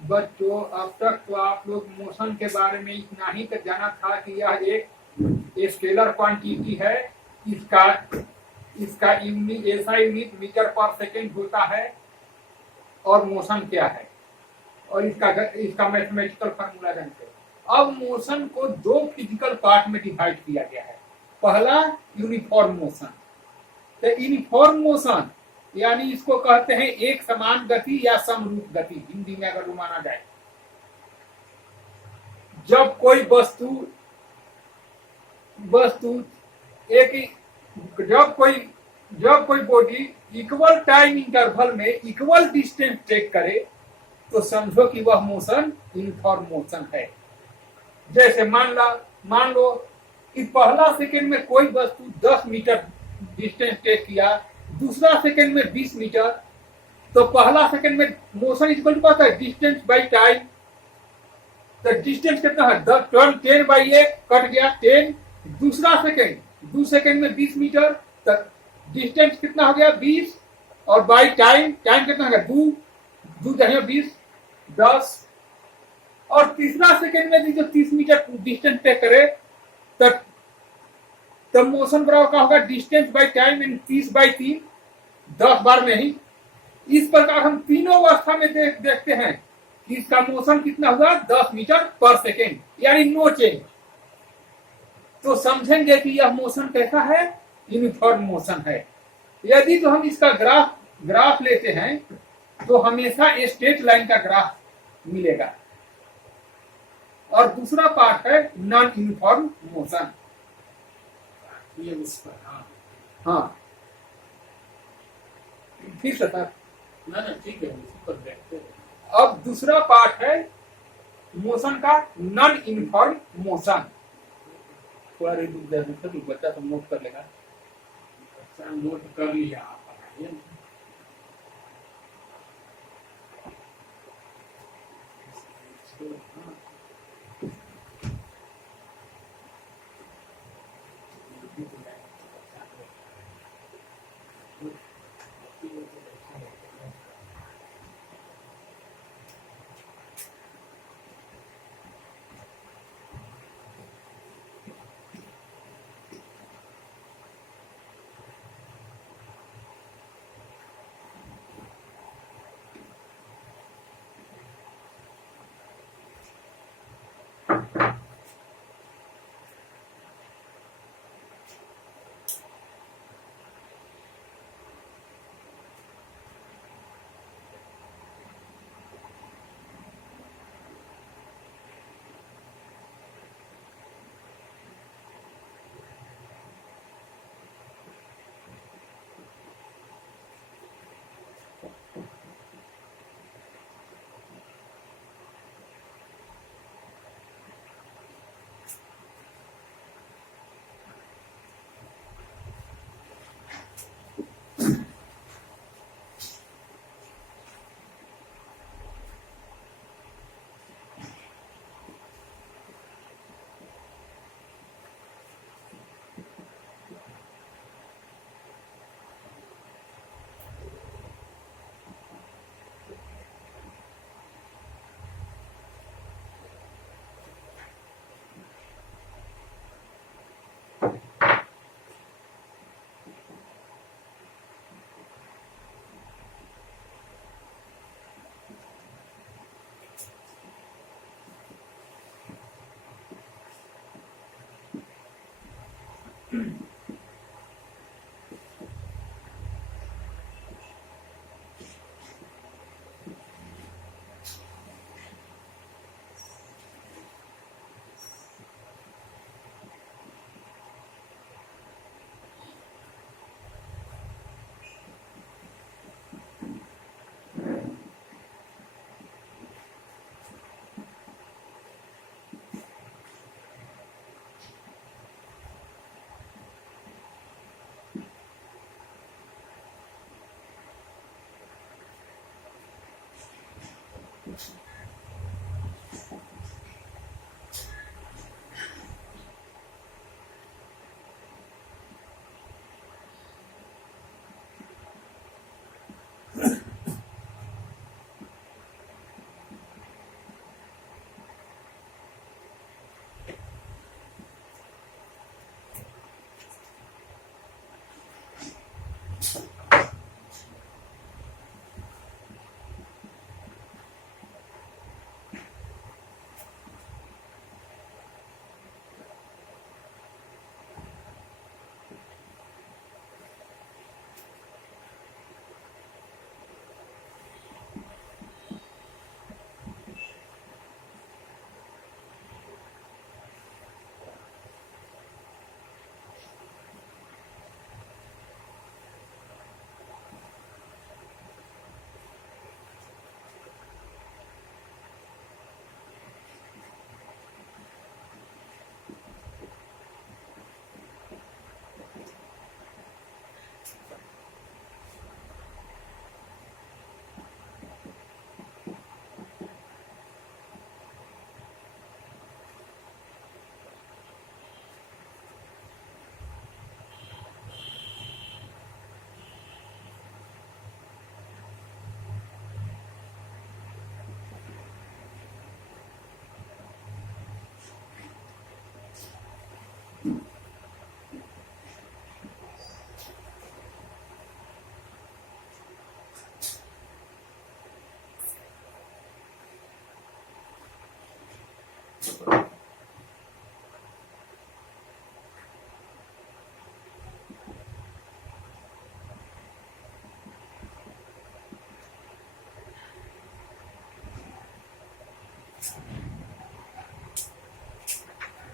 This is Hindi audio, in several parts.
बच्चों, अब तक तो आप लोग मोशन के बारे में इतना ही तो जाना था कि यह एक स्केलर क्वांटिटी है। इसका इसका यूनिट ऐसा यूनिट मीटर पर सेकेंड होता है। और मोशन क्या है और इसका मैथमेटिकल फार्मूला जानते हैं। अब मोशन को दो फिजिकल पार्ट में डिवाइड किया गया है। पहला यूनिफॉर्म मोशन। तो यूनिफॉर्म मोशन यानी इसको कहते हैं एक समान गति या समरूप गति, हिंदी में अगर माना जाए। जब कोई वस्तु एक जब कोई बॉडी इक्वल टाइम इंटरवल में इक्वल डिस्टेंस टेक करे तो समझो कि वह मोशन यूनिफॉर्म मोशन है। जैसे मान लो कि पहला सेकंड में कोई वस्तु 10 मीटर डिस्टेंस टेक किया, दूसरा सेकंड में 20 मीटर, तो पहला सेकंड में मोशन इक्वल टू क्या है? Distance by time. तो डिस्टेंस कितना है? 10 बाई 1 कट गया 10। दूसरा सेकंड 2 सेकंड में 20 मीटर, तो डिस्टेंस कितना हो गया? 20। और बाई टाइम कितना हो गया? 2 जगह 20 10। और तीसरा सेकंड में भी जो 30 मीटर डिस्टेंस तय करे तब मोशन बराबर का होगा डिस्टेंस बाई टाइम इन 30/3 10 बार में ही। इस प्रकार हम तीनों अवस्था में देखते हैं कि इसका मोशन कितना हुआ? 10 मीटर पर सेकेंड, यानी नो चेंज। तो समझेंगे कि यह मोशन कैसा है? यूनिफॉर्म मोशन है। यदि तो हम इसका ग्राफ लेते हैं तो हमेशा स्ट्रेट लाइन का ग्राफ मिलेगा। और दूसरा पार्ट है नॉन यूनिफॉर्म मोशन। ये उस पर हाँ ठीक है सर, ना ठीक है, उसी पर देखते हैं। अब दूसरा पार्ट है मोशन का नॉन यूनिफॉर्म मोशन। थोड़ा बच्चा तो नोट कर लेगा। नोट कर लिया आप।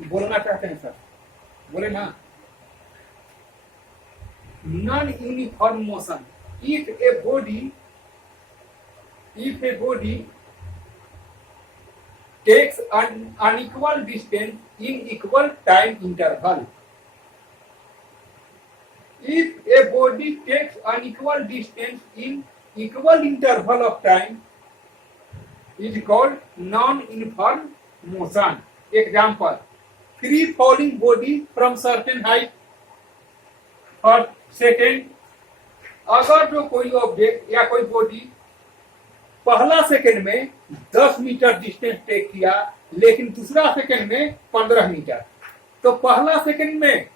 बोलना चाहते हैं सर? बोले ना। Non uniform motion, if a body takes an unequal distance in equal time interval. If a body takes unequal distance in equal interval of time, is called non-uniform motion. Example: free falling body from certain height per second. अगर जो कोई ऑब्जेक्ट या कोई बॉडी पहला सेकंड में 10 मीटर डिस्टेंस टेक किया, लेकिन दूसरा सेकंड में 15 मीटर, तो पहला सेकंड में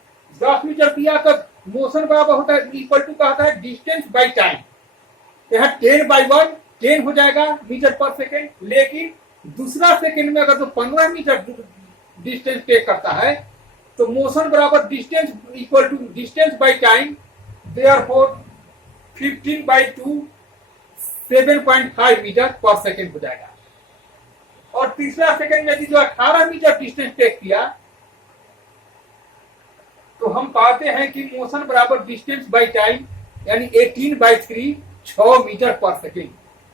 10 मीटर किया तो मोशन बराबर होता है इक्वल टू कहता है डिस्टेंस बाय टाइम। यह 10/1 10 हो जाएगा मीटर पर सेकंड, लेकिन दूसरा सेकंड में अगर तो 15 मीटर डिस्टेंस टेक करता है तो मोशन बराबर distance equal to distance by time, therefore 15/2 7.5 metre per second हो जाएगा। और तीसरा सेकेंड में जो 18 मीटर डिस्टेंस टेक किया तो हम पाते हैं कि मोशन बराबर डिस्टेंस बाय टाइम यानी 18/3 6 मीटर पर सेकेंड।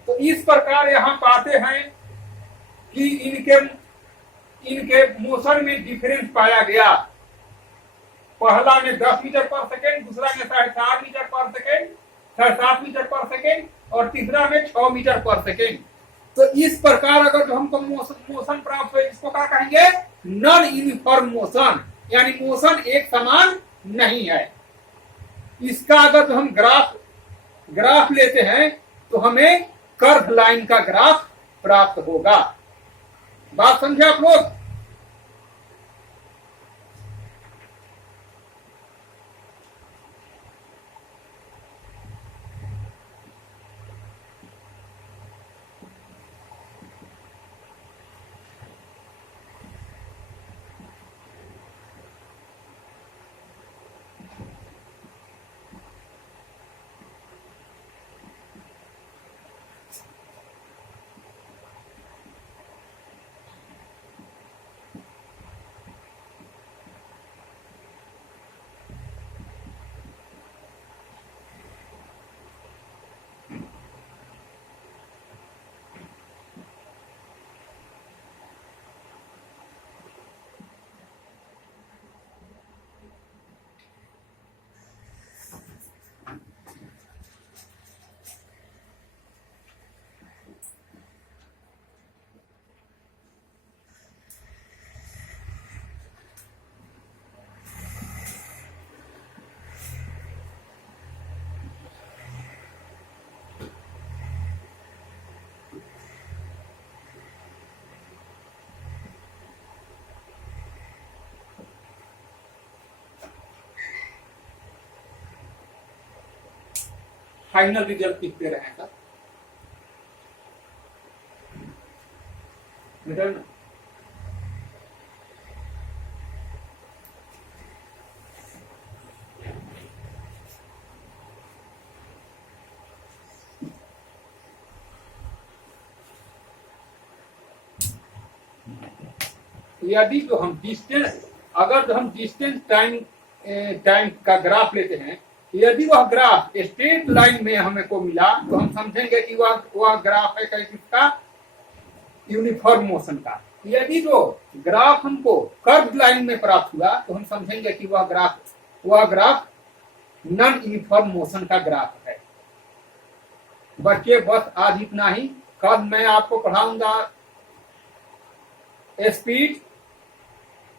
तो इस प्रकार यहां पाते हैं कि इनके मोशन में डिफरेंस पाया गया। पहला में 10 मीटर पर सेकेंड, दूसरा में 7.5 metre per second, 7.5 metre per second और तीसरा में 6 मीटर पर सेकेंड। तो इस प्रकार अगर जो हमको मोशन प्राप्त हो, इसको क्या कहेंगे? नॉन यूनिफॉर्म मोशन, यानी मोशन एक समान नहीं है। इसका अगर जो हम ग्राफ लेते हैं तो हमें कर्व लाइन का ग्राफ प्राप्त होगा। बात समझे आप लोग? फाइनल रिजल्ट लिखते रहेगा बेटा ना। यदि जो हम डिस्टेंस अगर जो हम डिस्टेंस टाइम का ग्राफ लेते हैं, यदि वह ग्राफ स्ट्रेट लाइन में हमें को मिला तो हम समझेंगे कि वह ग्राफ है किसका? यूनिफॉर्म मोशन का। यदि जो ग्राफ हमको कर्व लाइन में प्राप्त हुआ तो हम समझेंगे कि वह ग्राफ नॉन यूनिफॉर्म मोशन का ग्राफ है। बच्चे बस आज इतना ही। कल मैं आपको पढ़ाऊंगा स्पीड,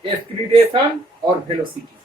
एक्सीलरेशन और वेलोसिटी।